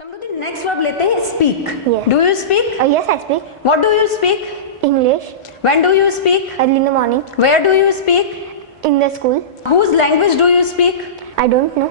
समृद्धि next verb लेते हैं speak. Yes. Do you speak? Yes, I speak what do you speak? English when do you speak? early in the morning where do you speak? in the school. Whose language do you speak? I don't know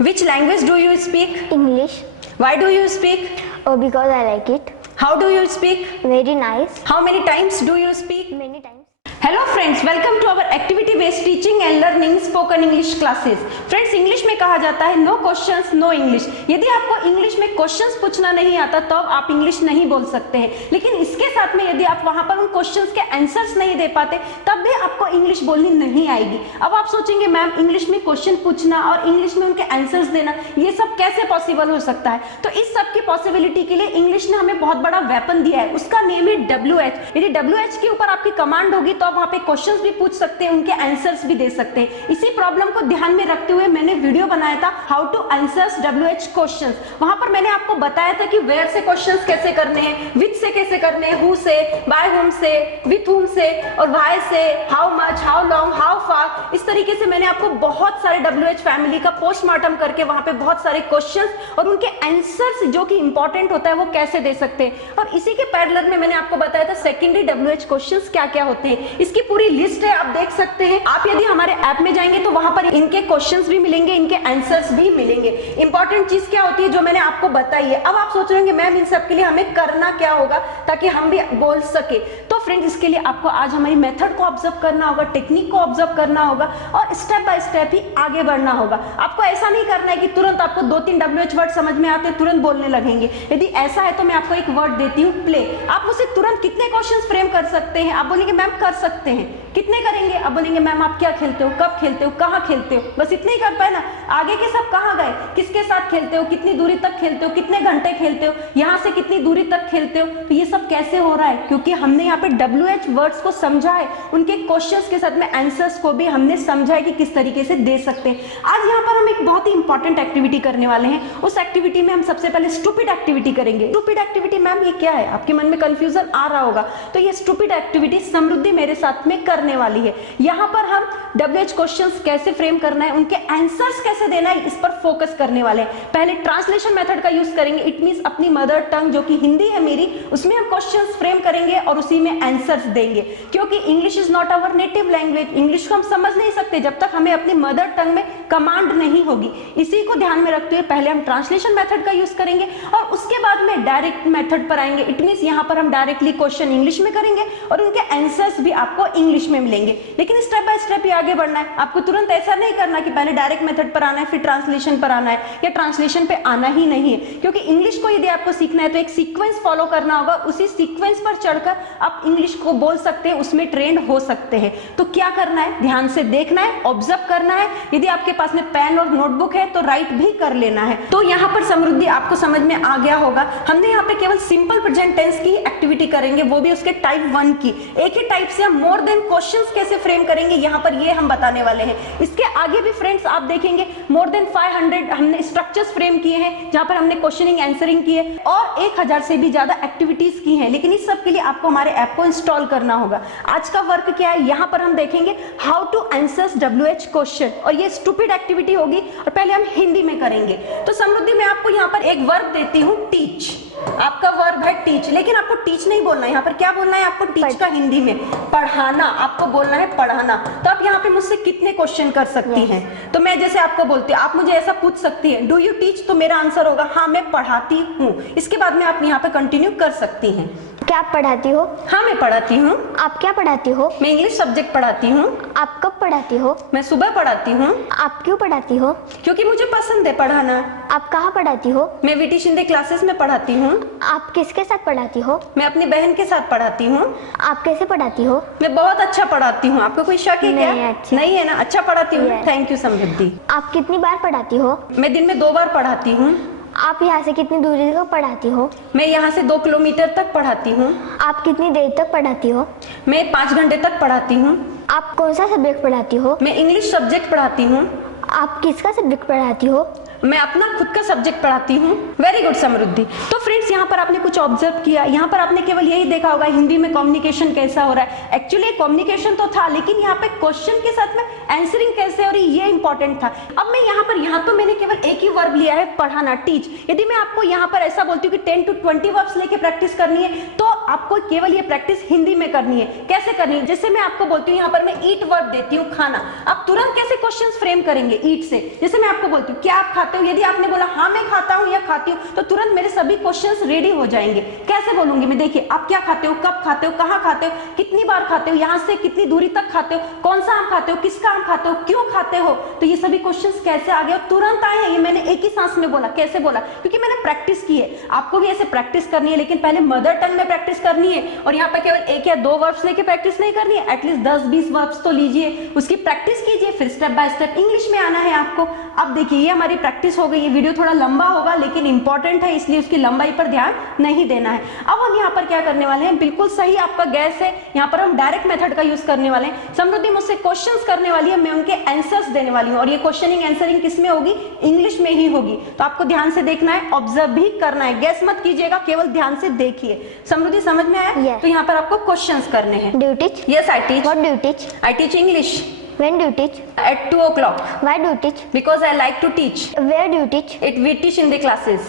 which language do you speak? English. Why do you speak? Oh, because I like it. How do you speak? Very nice. How many times do you speak? Many times. Hello friends, welcome to our activity based teaching and learning spoken English classes. Friends, English में कहा जाता है know questions no English. यदि आपको English में questions पूछना नहीं आता तो आप इंग्लिश नहीं बोल सकते हैं, लेकिन इसके साथ में यदि आप वहां पर उन क्वेश्चंस के आंसर्स नहीं दे पाते तब भी आपको इंग्लिश बोलनी नहीं आएगी। अब आप सोचेंगे मैम इंग्लिश में क्वेश्चन पूछना और इंग्लिश में उनके आंसर्स देना ये सब कैसे पॉसिबल हो सकता है? तो इस सब की पॉसिबिलिटी के लिए इंग्लिश ने हमें बहुत बड़ा वेपन दिया है, उसका नेम है WH। यदि WH के ऊपर आपकी कमांड होगी तो आप वहां पे क्वेश्चंस भी पूछ सकते हैं, उनके आंसर्स भी दे सकते हैं। इसी प्रॉब्लम को ध्यान में रखते हुए मैंने वीडियो बनाया था how two answers WH questions. वहां पर मैंने आपको बताया था कि वेयर से क्वेश्चंस कैसे करने हैं, विच से कैसे करने हैं, हु से, बाय हुम से, विथ हुम से और व्हाई से, how much, how long, how far. इस तरीके से मैंने आपको बहुत सारे WH फैमिली का पोस्टमार्टम करके वहां पे बहुत सारे क्वेश्चंस और उनके आंसर्स जो कि इंपॉर्टेंट होता है वो कैसे दे सकते हैं। और इसी के पैरेलल में मैंने आपको बताया था सेकेंडरी WH क्वेश्चंस क्या क्या होते हैं। इसकी पूरी लिस्ट है, आप देख सकते हैं। आप यदि हमारे ऐप में जाएंगे तो वहां पर इनके क्वेश्चंस भी मिलेंगे, इनके आंसर्स भी मिलेंगे। इंपॉर्टेंट चीज क्या होती है जो मैंने आपको बताई है। अब आप सोच रहे होंगे मैम इन सब के लिए हमें करना क्या होगा ताकि हम भी बोल सके। तो फ्रेंड्स, इसके लिए आपको आज हमारी मेथड को ऑब्जर्व करना होगा, टेक्निक को ऑब्जर्व करना होगा और स्टेप बाय स्टेप ही आगे बढ़ना होगा। आपको ऐसा नहीं करना है कि तुरंत आपको 2-3 WH वर्ड समझ में आते हैं तुरंत बोलने लगेंगे। यदि ऐसा है तो मैं आपको एक वर्ड देती हूँ, प्ले। आप मुझसे तुरंत कितने क्वेश्चंस फ्रेम कर सकते हैं? आप बोलेंगे मैम कर सकते हैं। कितने करेंगे? अब बोलेंगे मैम आप क्या खेलते हो, कब खेलते हो, कहाँ खेलते हो? बस इतने ही कर पाए ना। आगे के सब कहाँ गए? किसके साथ खेलते हो, कितनी दूरी तक खेलते हो, कितने घंटे खेलते हो, यहाँ से कितनी दूरी तक खेलते हो? तो ये सब कैसे हो रहा है? क्योंकि हमने यहाँ पे WH वर्ड्स को समझा है, उनके क्वेश्चंस के साथ में आंसर्स को भी हमने समझा है कि किस तरीके से दे सकते हैं। आज यहाँ पर हम एक बहुत ही इंपॉर्टेंट एक्टिविटी करने वाले हैं। उस एक्टिविटी में हम सबसे पहले स्टूपिड एक्टिविटी करेंगे। स्टूपिड एक्टिविटी मैम ये क्या है? आपके मन में कंफ्यूजन आ रहा होगा। तो ये स्टूपिड एक्टिविटी समृद्धि मेरे साथ में करने वाली है। यहाँ पर हम WH क्वेश्चंस कैसे फ्रेम करना है, उनके आंसर्स कैसे देना है, इस पर फोकस करने वाले हैं। पहले ट्रांसलेशन मेथड का यूज करेंगे। इट मींस अपनी मदर टंग जो कि हिंदी है मेरी, उसमें हम क्वेश्चंस फ्रेम करेंगे और उसी में आंसर्स देंगे। क्योंकि English is not our native language. English को हम समझ नहीं सकते जब तक हमें अपनी मदर टंग में कमांड नहीं होगी। इसी को ध्यान में रखते हुए पहले हम ट्रांसलेशन मेथड का यूज करेंगे और उसके बाद में डायरेक्ट मेथड पर आएंगे। इट मींस यहाँ पर हम डायरेक्टली क्वेश्चन इंग्लिश में करेंगे और उनके आंसर्स भी आपको इंग्लिश में मिलेंगे। लेकिन स्टेप बाय स्टेप ही आगे बढ़ना है। आपको तुरंत ऐसा नहीं करना कि पहले डायरेक्ट मेथड पर आना है फिर ट्रांसलेशन पर आना है, या ट्रांसलेशन पे आना ही नहीं है। क्योंकि इंग्लिश को यदि आपको सीखना है तो एक सीक्वेंस फॉलो करना होगा। उसी सीक्वेंस पर चढ़कर आप इंग्लिश को बोल सकते हैं, उसमें ट्रेंड हो सकते हैं। तो क्या करना है? ध्यान से देखना है, ऑब्जर्व करना है। यदि आपके पास में पेन और नोटबुक है तो राइट भी कर लेना है। तो यहाँ पर समृद्धि आपको समझ में आ गया होगा। हमने यहाँ पे केवल सिंपल प्रेजेंट टेंस की एक्टिविटी करेंगे, वो भी उसके टाइप 1 की। एक ही टाइप से हम मोर देन क्वेश्चंस कैसे फ्रेम करेंगे यहाँ पर ये हम बताने वाले हैं। इसके आगे भी फ्रेंड्स आप देखेंगे मोर देन 500 हमने स्ट्रक्चर्स फ्रेम किए हैं जहां पर हमने क्वेश्चनिंग आंसरिंग की है और 1000 से भी ज्यादा एक्टिविटीज की हैं। लेकिन इस सब के लिए आपको हमारे ऐप को इंस्टॉल करना होगा। आज का वर्क क्या है? यहाँ पर हम देखेंगे how two answers WH question और ये स्टूपिड एक्टिविटी होगी और पहले हम हिंदी में करेंगे। तो समृद्धि मैं आपको यहाँ पर एक वर्ब देती हूँ, टीच। आपका वर्ब है टीच, लेकिन आपको टीच नहीं बोलना है। यहाँ पर क्या बोलना है आपको? टीच का हिंदी में पढ़ाना आपको बोलना है, पढ़ाना। तो आप यहाँ पे मुझसे कितने क्वेश्चन कर सकती हैं? तो मैं जैसे आपको बोलती हूँ, आप मुझे ऐसा पूछ सकती हैं, डू यू टीच? तो मेरा आंसर होगा हाँ मैं पढ़ाती हूँ। इसके बाद में आप यहाँ पे कंटिन्यू कर सकती हैं। क्या आप पढ़ाती हो? हाँ मैं पढ़ाती हूँ। आप क्या पढ़ाती हो? मैं इंग्लिश सब्जेक्ट पढ़ाती हूँ। आप कब पढ़ाती हो? मैं सुबह पढ़ाती हूँ। आप क्यों पढ़ाती हो? क्योंकि मुझे पसंद है पढ़ाना। आप कहाँ पढ़ाती हो? मैं वीटी शिंदे क्लासेस में पढ़ाती हूँ। आप किसके साथ पढ़ाती हो? मैं अपनी बहन के साथ पढ़ाती हूँ। आप कैसे पढ़ाती हो? मैं बहुत अच्छा पढ़ाती हूँ। आपको कोई शक है क्या? नहीं, अच्छा। नहीं है ना? अच्छा पढ़ाती हूँ। Yes. थैंक यू समृद्धि। आप कितनी बार पढ़ाती हो? मैं दिन में 2 बार पढ़ाती हूँ। आप यहाँ से कितनी दूरी तक पढ़ाती हो? मैं यहाँ से 2 किलोमीटर तक पढ़ाती हूँ। आप कितनी देर तक पढ़ाती हो? मैं 5 घंटे तक पढ़ाती हूँ। आप कौन सा सब्जेक्ट पढ़ाती हो? मैं इंग्लिश सब्जेक्ट पढ़ाती हूँ। आप किसका सब्जेक्ट पढ़ाती हो? मैं अपना खुद का सब्जेक्ट पढ़ाती हूँ। Very good Samriddhi. तो फ्रेंड्स यहाँ पर आपने कुछ ऑब्जर्व किया, यहाँ पर आपने केवल यही देखा होगा हिंदी में कम्युनिकेशन कैसा हो रहा है। एक्चुअली कम्युनिकेशन तो था, लेकिन यहाँ पे क्वेश्चन के साथ में आंसरिंग कैसे हो रही है, ये इंपॉर्टेंट था। अब मैं यहाँ तो मैंने केवल एक ही वर्ब लिया है, पढ़ाना, टीच। यदि मैं आपको यहाँ पर ऐसा बोलती हूँ कि 10 to 20 वर्ब्स लेके प्रैक्टिस करनी है, तो आपको केवल ये प्रैक्टिस हिंदी में करनी है। कैसे करनी है? जैसे मैं आपको बोलती हूँ, यहाँ पर मैं ईट वर्ब देती हूँ, खाना। आप तुरंत कैसे क्वेश्चन फ्रेम करेंगे ईट से? जैसे मैं आपको बोलती हूँ क्या आप खाते हो, यदि आपने बोला हाँ मैं खाता हूँ या खाती हूँ, तो तुरंत मेरे सभी क्वेश्चंस रेडी हो जाएंगे। कैसे बोलूंगी मैं? देखिए, आप क्या खाते हो, कब खाते हो, कहाँ खाते हो, कितनी बार खाते हो, यहाँ से कितनी दूरी तक खाते हो, कौन सा आम खाते हो, किसका आम खाते हो, क्यों खाते हो। तो ये सभी क्वेश्चंस कैसे आ गए और तुरंत आए हैं? ये मैंने एक ही सांस में बोला। कैसे बोला? क्योंकि मैंने प्रैक्टिस की है। आपको भी ऐसे प्रैक्टिस करनी है, लेकिन पहले मदर टंग में प्रैक्टिस करनी है। और यहाँ पर केवल 1 या 2 वर्ब्स लेके प्रैक्टिस नहीं करनी है, एटलीस्ट 10-20 वर्ब्स तो लीजिए, उसकी प्रैक्टिस कीजिए, फिर स्टेप बाय स्टेप इंग्लिश में आना है आपको। अब देखिए, ये हमारी प्रैक्टिस हो गई। ये वीडियो थोड़ा लंबा होगा, लेकिन इंपॉर्टेंट है, इसलिए उसकी लंबाई पर ध्यान नहीं देना है। अब हम यहाँ पर क्या करने वाले हैं? बिल्कुल सही आपका गैस है, यहाँ पर हम डायरेक्ट मेथड का यूज करने वाले हैं। समृद्धि मुझसे क्वेश्चंस करने वाली है, मैं उनके आंसर्स देने वाली हूँ, और ये क्वेश्चनिंग आंसरिंग किस में होगी? इंग्लिश में ही होगी। तो आपको ध्यान से देखना है, ऑब्जर्व भी करना है, गैस मत कीजिएगा, केवल ध्यान से देखिए। समृद्धि समझ में आया? Yes. तो यहाँ पर आपको क्वेश्चंस करने हैं। Do you teach? Yes, I teach. What do you teach? I teach English When do you teach? at 2 o'clock Why do you teach? because I like to teach. Where do you teach? We teach in the classes.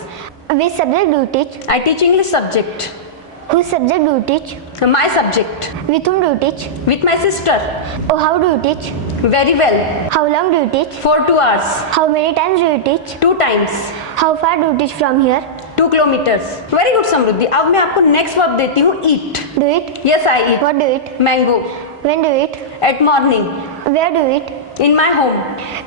Which subject do you teach? I teach English subject. Whose subject do you teach? My subject. With whom do you teach? With my sister. Oh, how do you teach? Very well. How long do you teach? For 2 hours. How many times do you teach? 2 times. How far do you teach from here? 2 kilometers. Very good, समृद्धि। अब मैं आपको next verb देती हूँ, eat. Do you eat? Yes, I eat. What do you eat? Mango. When do you eat? At morning. Where do you eat? In my home.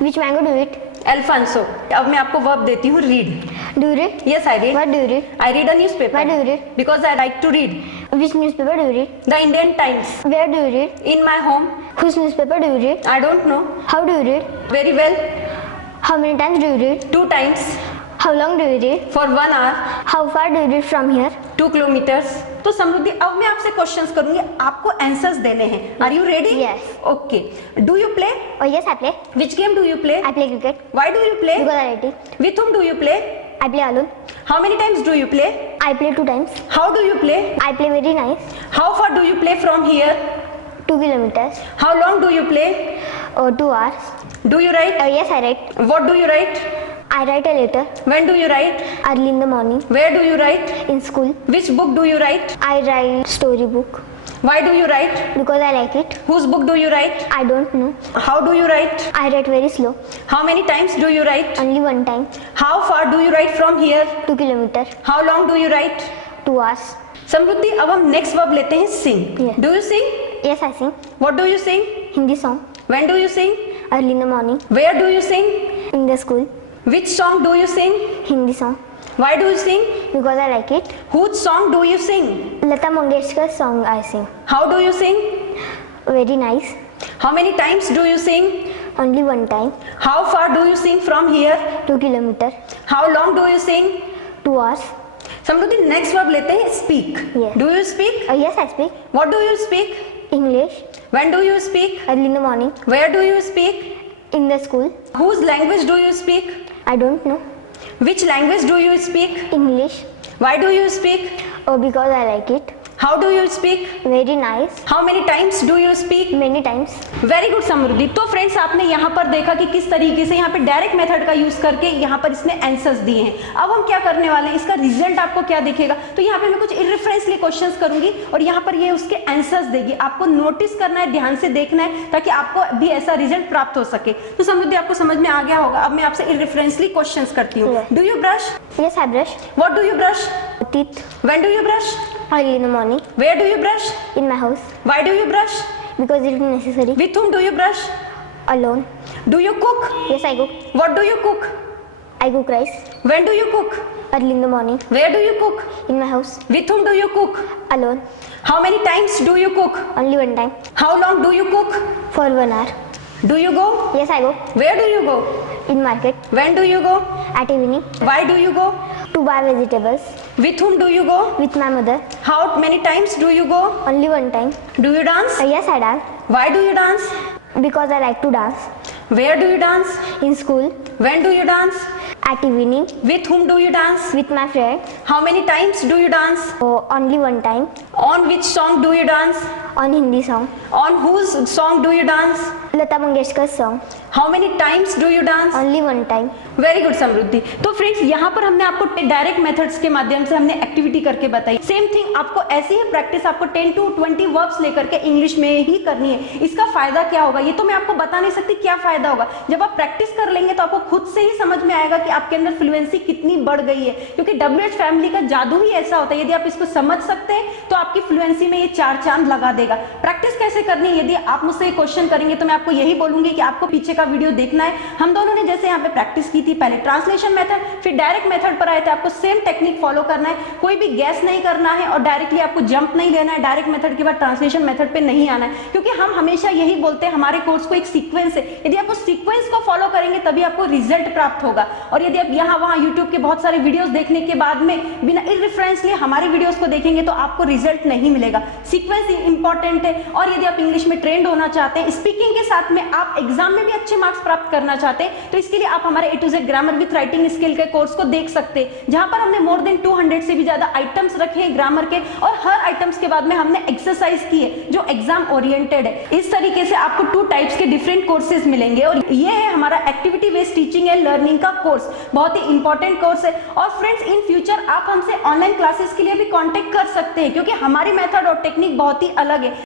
Which mango do you eat? Alfonso. अब मैं आपको verb देती हूँ, read. Do you read? Yes, I read. What do you read? I read a newspaper. Why do you read? Because I like to read. Which newspaper do you read? The Indian Times. Where do you read? In my home. Whose newspaper do you read? I don't know. How do you read? Very well. How many times do you read? 2 times. How long do you read? For 1 hour. How far do you read from here? 2 kilometers. तो समृद्धि, अब मैं आपसे questions करूंगी, आपको answers देने हैं। Are you ready? Yes. Okay. Do you play? Oh yes, I play. Which game do you play? I play cricket. Why do you play? Because I like it. With whom do you play? I play alone. How many times do you play? I play 2 times. How do you play? I play very nice. How far do you play from here? 2 kilometers. How long do you play? 2 hours. Do you write? Yes, I write. What do you write? I write a letter when do you write? early in the morning where do you write? in school. Which book do you write? I write story book why do you write? because I like it. Whose book do you write? I don't know. How do you write? I write very slow. How many times do you right? Only 1 time. How far do you write from here? 2 kilometer. How long do you write? 2 hours. Samriddhi, अब हम next verb लेते हैं, sing. Yeah. Do you sing? Yes, I sing. What do you sing? Hindi song when do you sing? early in the morning where do you sing? in the school. Which song do you sing? Hindi song why do you sing? because I like it. Whose song do you sing? Lata Mangeshkar song I sing. How do you sing? Very nice. How many times do you sing? Only 1 time. How far do you sing from here? 2 kilometer. How long do you sing? 2 hours. Samriddhi, next verb लेते हैं, speak. Yeah. Do you speak? Yes, I speak what do you speak? English when do you speak? early in the morning where do you speak? in the school. Whose language do you speak? I don't know. Which language do you speak? English. Why do you speak? Oh, because I like it. How do you speak? Very nice. How many times do you speak? Many times. Very good Samriddhi. तो friends, आपने यहाँ पर देखा कि किस तरीके से यहाँ पे डायरेक्ट मेथड का यूज करके यहाँ पर इसने आंसर्स दिए हैं। अब हम क्या करने वाले हैं, इसका रिजल्ट आपको क्या दिखेगा? तो यहाँ पे मैं कुछ इररेफरेंसली क्वेश्चंस करूंगी और यहाँ पर ये उसके आंसर्स देगी। आपको नोटिस करना है, ध्यान से देखना है, ताकि आपको भी ऐसा रिजल्ट प्राप्त हो सके। तो समृद्धि, आपको समझ में आ गया होगा। अब मैं आपसे इररेफरेंसली क्वेश्चंस करती हूँ। Yeah. Do you brush? Yes, I brush what do you brush? teeth when do you brush? early in the morning where do you brush? in my house why do you brush? because it is necessary. With whom do you brush? Alone. Do you cook? Yes, I cook. What do you cook? I cook rice when do you cook? early in the morning where do you cook? in my house. With whom do you cook? Alone. How many times do you cook? Only 1 time. How long do you cook? For 1 hour. Do you go? Yes, I go. Where do you go? In market. When do you go? At evening. Why do you go? To buy vegetables. With whom do you go? With my mother. How many times do you go? Only 1 time. Do you dance? Yes, I dance. Why do you dance? Because I like to dance. Where do you dance? In school. When do you dance? At evening. With whom do you dance? With my friend. How many times do you dance? Oh, only 1 time. On which song do you dance? On Hindi song. On whose song do you dance? Lata Mangeshkar's song. How many times do you dance? Only one time. Very good Samriddhi. तो friends यहाँ पर हमने आपको direct methods के माध्यम से हमने activity करके बताई। सेम थिंग आपको ऐसी ही प्रैक्टिस आपको 10 to 20 वर्ब्स लेकर के इंग्लिश में ही करनी है। इसका फायदा क्या होगा ये तो मैं आपको बता नहीं सकती क्या फायदा होगा। जब आप प्रैक्टिस कर लेंगे तो आपको खुद से ही समझ में आएगा कि आपके अंदर फ्लुएंसी कितनी बढ़ गई है, क्योंकि WH फैमिली का जादू ही ऐसा होता है। यदि आप इसको समझ सकते हैं तो आपकी फ्लुएंसी में ये 4 चांद लगा देगा। प्रैक्टिस कैसे करनी है, यदि आप मुझसे ये क्वेश्चन करेंगे तो मैं आपको यही बोलूंगी कि आपको पीछे का वीडियो देखना है। हम दोनों ने जैसे यहाँ पे प्रैक्टिस की थी, पहले ट्रांसलेशन मेथड फिर डायरेक्ट मेथड पर आए थे। आपको सेम टेक्निक फॉलो करना है, कोई भी गैस नहीं करना है और डायरेक्टली आपको जंप नहीं लेना है। डायरेक्ट मेथड के बाद ट्रांसलेशन मेथड पे नहीं आना है, क्योंकि हम हमेशा यही बोलते हैं हमारे कोर्स को एक सीक्वेंस है। यदि आप उस सीक्वेंस को फॉलो करेंगे तभी आपको रिजल्ट प्राप्त होगा। और यदि आप यहाँ वहाँ यूट्यूब के बहुत सारे वीडियोस देखने के बाद में बिना रेफरेंस लिए हमारे वीडियोस को देखेंगे तो आपको रिजल्ट नहीं मिलेगा। सीक्वेंस इंपॉर्टेंट है। और यदि आप इंग्लिश में ट्रेंड होना चाहते हैं, स्पीकिंग के साथ में आप एग्जाम में भी अच्छे मार्क्स प्राप्त करना चाहते हैं, तो इसके लिए आप हमारे A to Z grammar with writing skill के कोर्स को देख सकते हैं, जहां पर हमने मोर देन 200 से भी ज्यादा आइटम्स रखे हैं ग्रामर के, और हर आइटम्स के बाद में हमने एक्सरसाइज की है जो एग्जाम ओरिएंटेड है। इस तरीके से आपको 2 टाइप्स के डिफरेंट कोर्सेज मिलेंगे और ये है हमारा activity based teaching and learning का कोर्स। बहुत ही इंपॉर्टेंट कोर्स है। और फ्रेंड्स इन फ्यूचर आप हमसे ऑनलाइन क्लासेस के लिए भी कांटेक्ट कर सकते हैं, क्योंकि हमारी मेथड और टेक्निक बहुत ही अलग है।